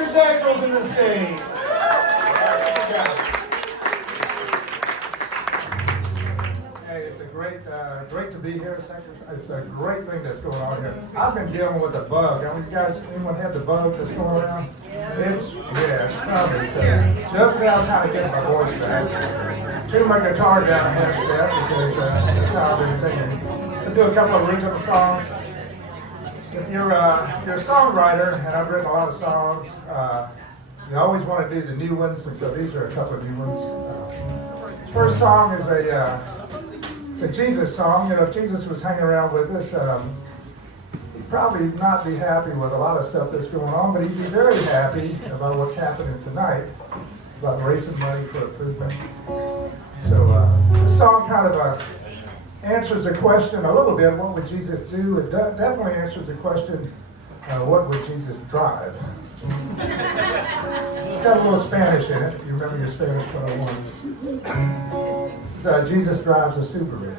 Mr. Daigle to the stage. Hey, it's great to be here. It's a great thing that's going on here. I've been dealing with a bug. I mean, you guys, anyone had the bug that's going around? It's probably so. Just now, kind of getting my voice back. Tune my guitar down a half step because that's how I've been singing. I'll do a couple of original songs. If you're a songwriter, and I've written a lot of songs, you always want to do the new ones, and so these are a couple of new ones. This first song is it's a Jesus song. You know, if Jesus was hanging around with us, he'd probably not be happy with a lot of stuff that's going on, but he'd be very happy about what's happening tonight, about raising money for a food bank. So this song kind of answers a question a little bit, what would Jesus do? It definitely answers the question, what would Jesus drive? Got a little Spanish in it, if you remember your Spanish 101. This is Jesus Drives a Subaru.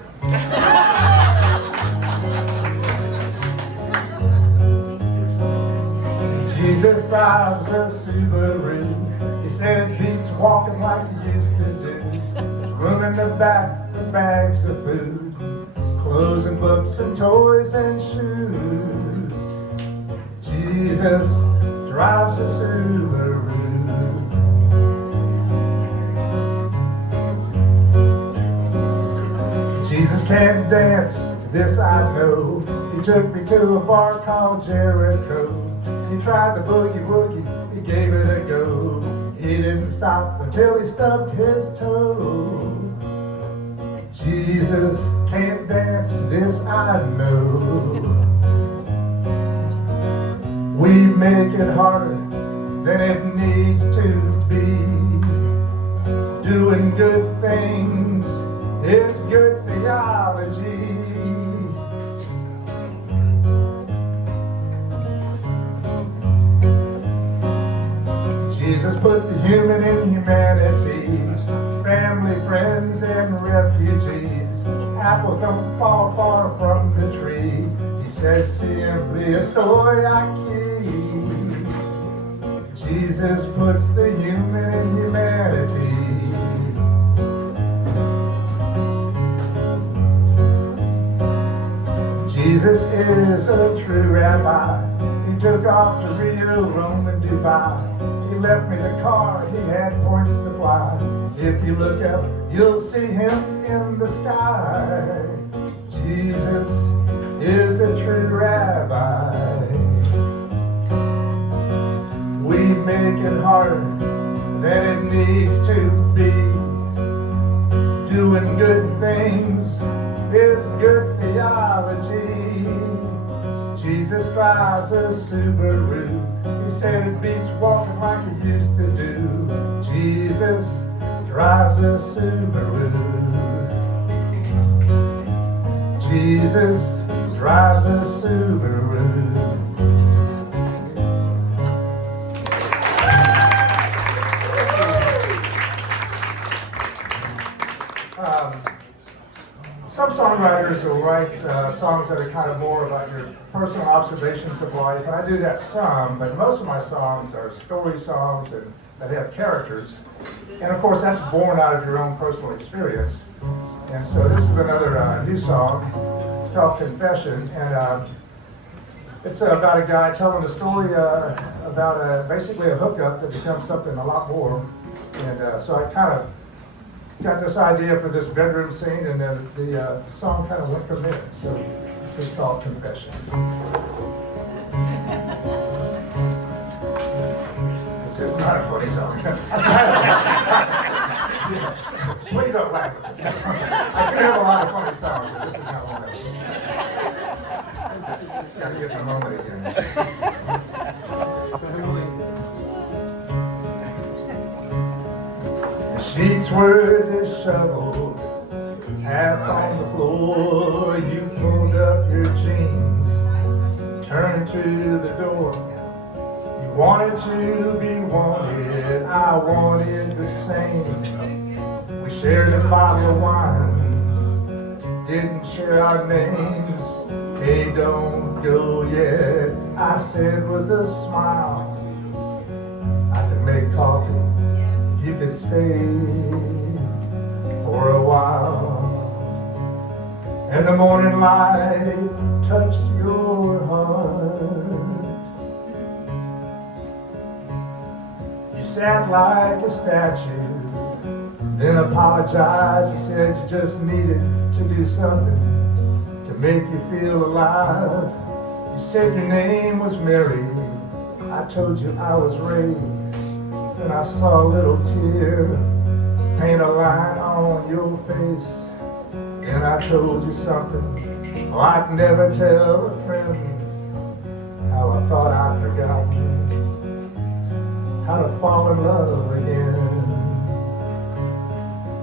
Jesus drives a Subaru. He said it beats walking like he used to do. There's room in the back for bags of food, clothes and books and toys and shoes. Jesus drives a Subaru. Jesus can't dance, this I know. He took me to a bar called Jericho. He tried the boogie woogie, he gave it a go. He didn't stop until he stubbed his toe. Jesus can't dance, this I know. We make it harder than it needs to be. Doing good things is good theology. Jesus put the human in humanity, family, friends, and refugees. Apples don't fall far from the tree. He says simply estoy aquí. Jesus puts the human in humanity. Jesus is a true rabbi. He took off to Rio, Rome, and Dubai. He left me the car, he had points to fly. If you look up, you'll see him in the sky. Jesus is a true rabbi. We make it harder than it needs to be. Doing good things is good theology. Jesus drives a Subaru. He said it beats walking like he used to do. Jesus drives a Subaru. Jesus drives a Subaru. Some songwriters will write songs that are kind of more about your personal observations of life, and I do that some, but most of my songs are story songs that have characters, and of course that's born out of your own personal experience. And so this is another new song. It's called Confession, and it's about a guy telling a story about basically a hookup that becomes something a lot more. And so I kind of got this idea for this bedroom scene, and then the song kind of went from there. So this is called Confession. It's not a funny song. Please don't laugh at this song. I do have a lot of funny songs, but this is not one of them. Gotta get in the moment again. The sheets were disheveled, half on the floor. You pulled up your jeans, turned to the door. You wanted to be wanted, I wanted the same. We shared a bottle of wine, didn't share our names. Hey, don't go yet, I said with a smile. stay for a while. And the morning light touched your heart. You sat like a statue, then apologized. You said you just needed to do something to make you feel alive. You said your name was Mary. I told you I was Ray. And I saw a little tear paint a line on your face. And I told you something I'd never tell a friend. How I thought I'd forgotten how to fall in love again.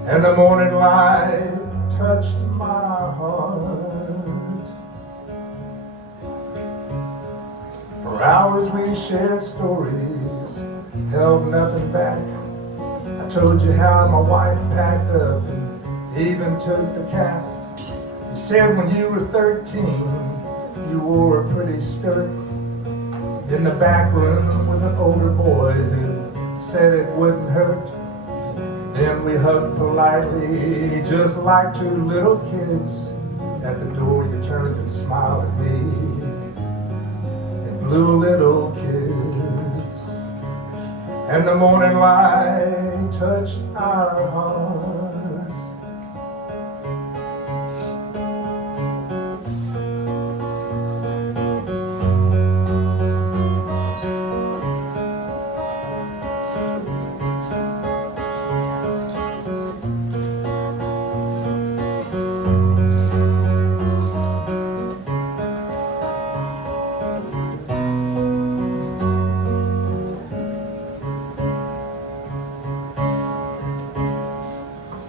And the morning light touched my heart. For hours we shared stories, held nothing back. I told you how my wife packed up and even took the cat. You said when you were 13, you wore a pretty skirt in the back room with an older boy who said it wouldn't hurt. Then we hugged politely, just like two little kids. At the door you turned and smiled at me and blew a little kiss. And the morning light touched our hearts.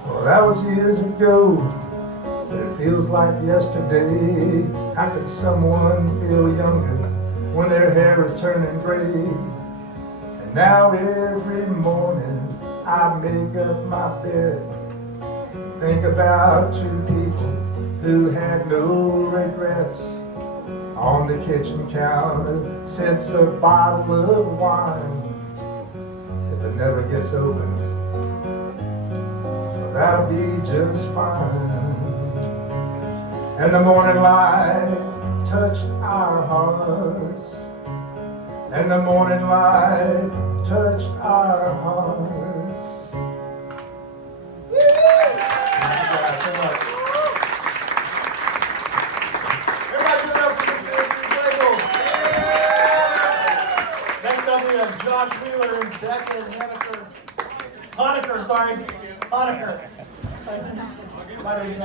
Well, that was years ago, but it feels like yesterday. How could someone feel younger when their hair is turning gray? And now every morning I make up my bed, think about two people who had no regrets. On the kitchen counter sits a bottle of wine. If it never gets opened, that'll be just fine. And the morning light touched our hearts. And the morning light touched our hearts. Thank you guys so much. Everybody give it up for Mr. Daigle. Next up we have Josh Wheeler and Becca Honecker. Honecker. My name is